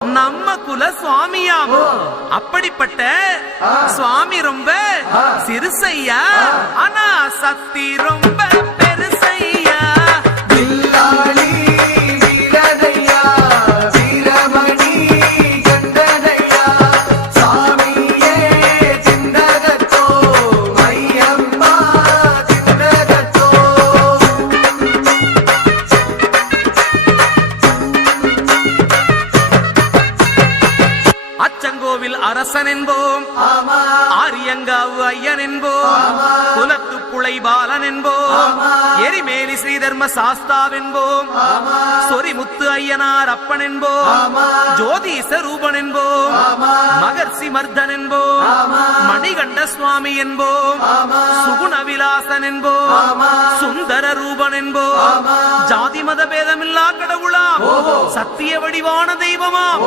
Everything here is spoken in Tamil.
நம்ம குல சுவாமியாம். அப்படிப்பட்ட சுவாமி ரொம்ப சிறுசையா, ஆனா சக்தி ரொம்ப பெருசையா. அச்சங்கோவில் அரசன் என்போம், ஆரியங்காவு ஐயன் என்போம், குலத்து புளை பாலன் என்போம், எரிமேலி ஸ்ரீதர்ம சாஸ்தாவென்போம், சொரிமுத்து ஐயனார் அப்பன் என்போம், ஜோதிச ரூபன் என்போம், மகர்ஷி மர்தன் என்போம், மணிகண்ட சுவாமி என்போம், சுகுண விலாசன் என்போம், சுந்தர ரூபன் என்போம், ஜாதி மத பேதமில்லா கடவுளாம், சத்திய வடிவான தெய்வமாம்.